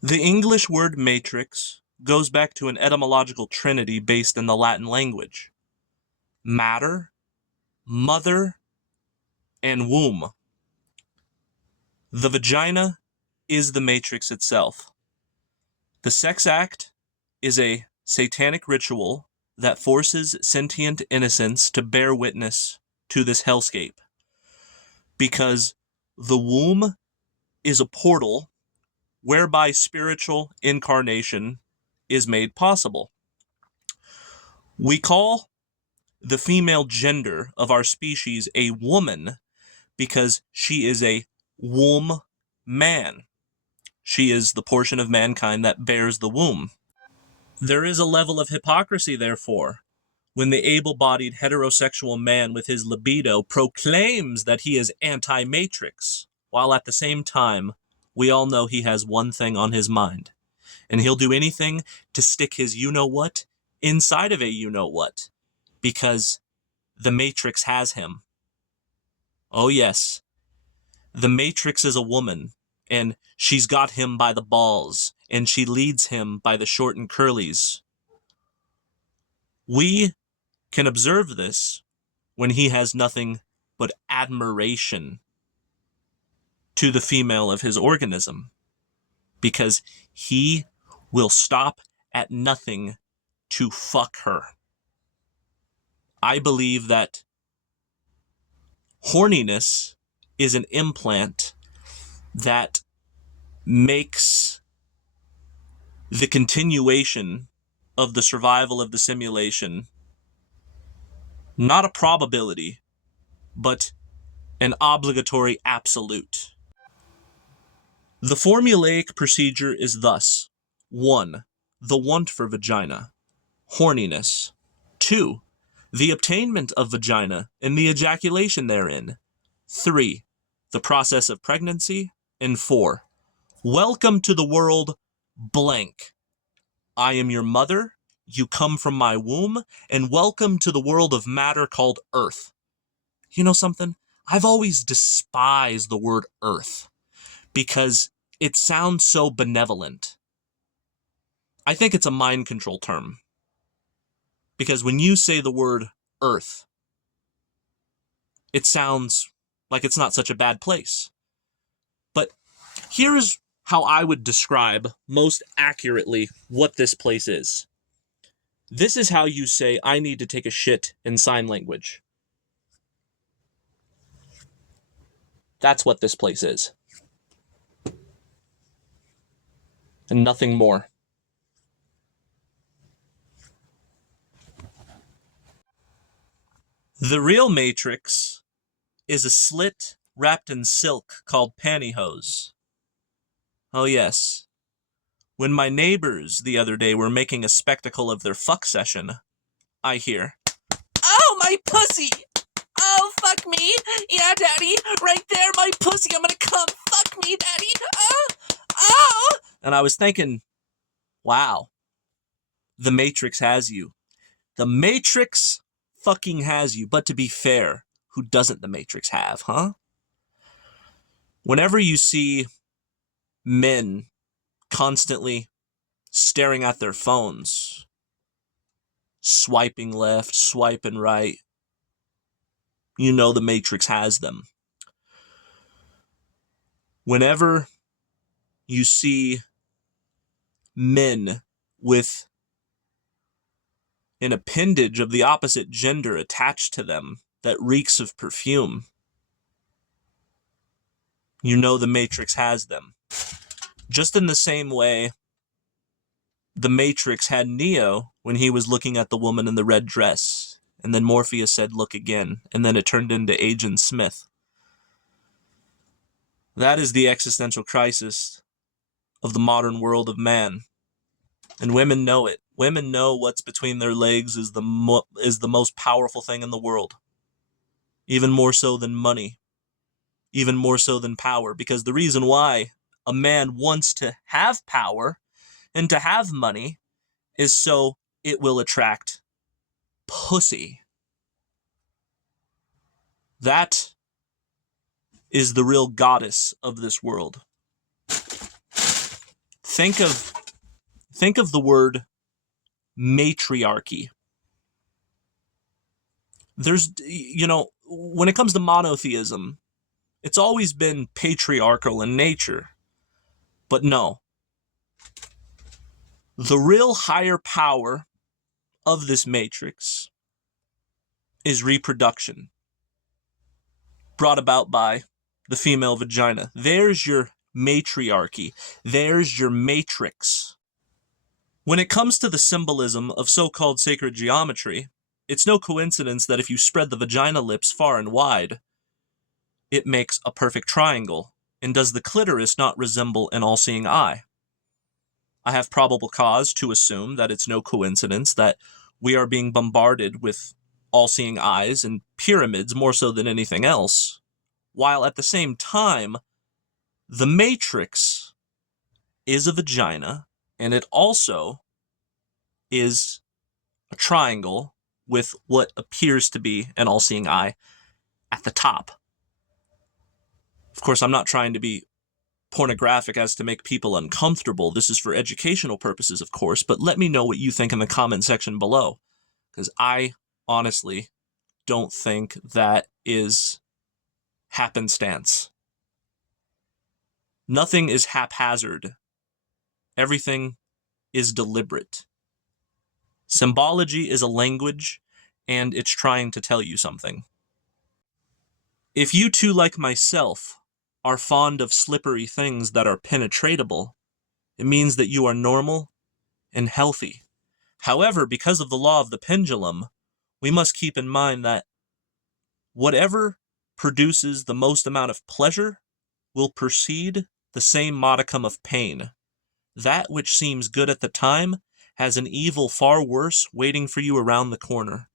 The English word matrix goes back to an etymological trinity based in the Latin language: matter, mother, and womb. The vagina is the matrix itself. The sex act is a satanic ritual that forces sentient innocents to bear witness to this hellscape, because the womb is a portal whereby spiritual incarnation is made possible. We call the female gender of our species a woman because she is a womb man. She is the portion of mankind that bears the womb. There is a level of hypocrisy, therefore, when the able-bodied heterosexual man with his libido proclaims that he is anti-matrix, while at the same time, we all know he has one thing on his mind, and he'll do anything to stick his you-know-what inside of a you-know-what, because the Matrix has him. Oh yes, the Matrix is a woman, and she's got him by the balls, and she leads him by the short and curlies. We can observe this when he has nothing but admiration to the female of his organism, because he will stop at nothing to fuck her. I believe that horniness is an implant that makes the continuation of the survival of the simulation not a probability, but an obligatory absolute. The formulaic procedure is thus: 1. The want for vagina, horniness. 2. The obtainment of vagina and the ejaculation therein. 3. The process of pregnancy. And 4. Welcome to the world, blank. I am your mother, you come from my womb, and welcome to the world of matter called Earth. You know something? I've always despised the word Earth because it sounds so benevolent. I think it's a mind control term, because when you say the word Earth, it sounds like it's not such a bad place. But here is how I would describe most accurately what this place is. This is how you say, I need to take a shit in sign language. That's what this place is. And nothing more. The real Matrix is a slit wrapped in silk called pantyhose. Oh yes. When my neighbors the other day were making a spectacle of their fuck session, I hear, "Oh, my pussy! Oh, fuck me! Yeah, daddy! Right there, my pussy! I'm gonna come! Fuck me, daddy! Oh! Oh!" And I was thinking, wow, the Matrix has you. The Matrix fucking has you. But to be fair, who doesn't the Matrix have, huh? Whenever you see men constantly staring at their phones, swiping left, swiping right, you know the Matrix has them. Whenever you see men with an appendage of the opposite gender attached to them that reeks of perfume, you know the Matrix has them. Just in the same way the Matrix had Neo when he was looking at the woman in the red dress, and then Morpheus said, "Look again," and then it turned into Agent Smith. That is the existential crisis of the modern world of man. And women know it. Women know what's between their legs is the most powerful thing in the world. Even more so than money. Even more so than power. Because the reason why a man wants to have power and to have money is so it will attract pussy. That is the real goddess of this world. Think of the word matriarchy. There's, when it comes to monotheism, it's always been patriarchal in nature. But no. The real higher power of this matrix is reproduction, brought about by the female vagina. There's your matriarchy. There's your matrix. When it comes to the symbolism of so-called sacred geometry, it's no coincidence that if you spread the vagina lips far and wide, it makes a perfect triangle. And does the clitoris not resemble an all-seeing eye? I have probable cause to assume that it's no coincidence that we are being bombarded with all-seeing eyes and pyramids more so than anything else, while at the same time, the matrix is a vagina, and it also is a triangle with what appears to be an all-seeing eye at the top. Of course, I'm not trying to be pornographic as to make people uncomfortable. This is for educational purposes, of course, but let me know what you think in the comment section below, because I honestly don't think that is happenstance. Nothing is haphazard. Everything is deliberate. Symbology is a language, and it's trying to tell you something. If you too, like myself, are fond of slippery things that are penetratable, it means that you are normal and healthy. However, because of the law of the pendulum, we must keep in mind that whatever produces the most amount of pleasure will precede the same modicum of pain. That which seems good at the time has an evil far worse waiting for you around the corner.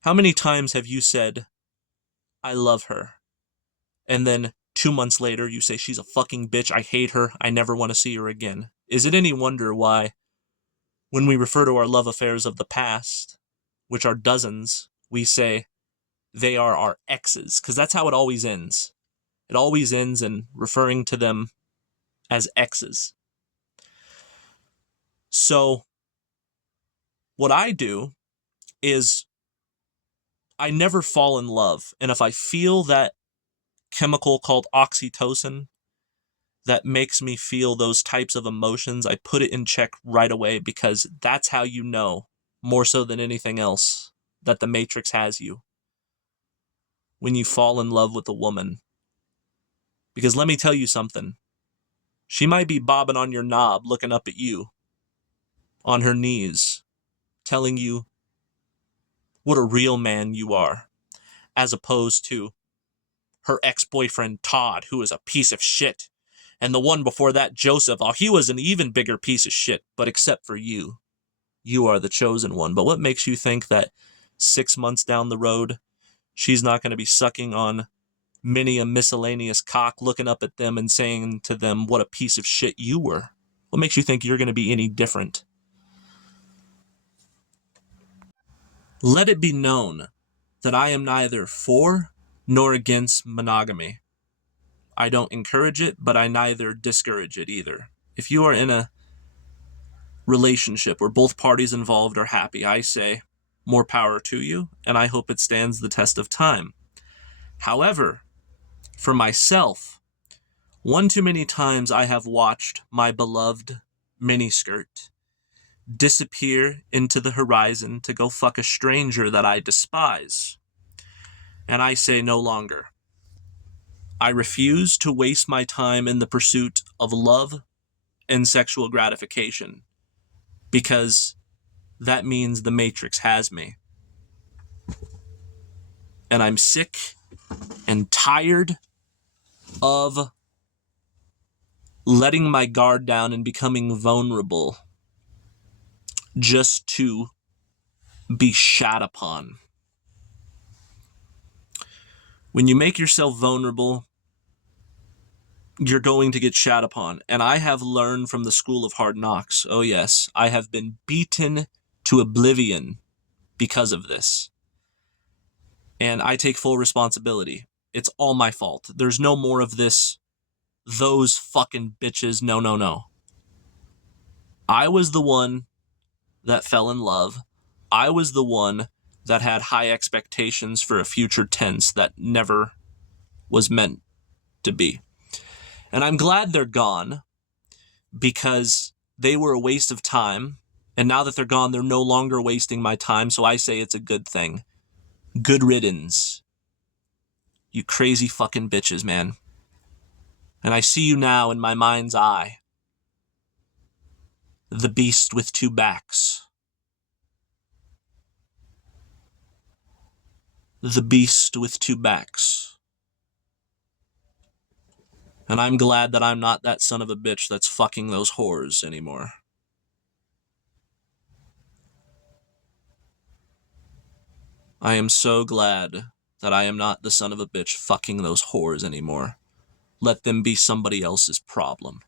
How many times have you said, I love her, and then 2 months later you say she's a fucking bitch, I hate her, I never want to see her again? Is it any wonder why, when we refer to our love affairs of the past, which are dozens, we say they are our exes? Because that's how it always ends. It always ends in referring to them as exes. So, what I do is I never fall in love. And if I feel that chemical called oxytocin that makes me feel those types of emotions, I put it in check right away, because that's how you know, more so than anything else, that the Matrix has you. When you fall in love with a woman. Because let me tell you something. She might be bobbing on your knob, looking up at you, on her knees, telling you what a real man you are, as opposed to her ex-boyfriend Todd, who is a piece of shit, and the one before that, Joseph, oh, he was an even bigger piece of shit, but except for you, you are the chosen one. But what makes you think that 6 months down the road, she's not going to be sucking on many a miscellaneous cock, looking up at them and saying to them what a piece of shit you were? What makes you think you're going to be any different? Let it be known that I am neither for nor against monogamy. I don't encourage it, but I neither discourage it either. If you are in a relationship where both parties involved are happy, I say more power to you, and I hope it stands the test of time. However, for myself, one too many times I have watched my beloved miniskirt disappear into the horizon to go fuck a stranger that I despise. And I say no longer. I refuse to waste my time in the pursuit of love and sexual gratification, because that means the Matrix has me. And I'm sick and tired of letting my guard down and becoming vulnerable just to be shat upon. When you make yourself vulnerable, you're going to get shat upon. And I have learned from the school of hard knocks. Oh yes, I have been beaten to oblivion because of this. And I take full responsibility. It's all my fault. There's no more of this those fucking bitches. No, no, no. I was the one that fell in love. I was the one that had high expectations for a future tense that never was meant to be. And I'm glad they're gone because they were a waste of time. And now that they're gone, they're no longer wasting my time. So I say it's a good thing. Good riddance. You crazy fucking bitches, man. And I see you now in my mind's eye. The beast with two backs. The beast with two backs. And I'm glad that I'm not that son of a bitch that's fucking those whores anymore. I am so glad that I am not the son of a bitch fucking those whores anymore. Let them be somebody else's problem.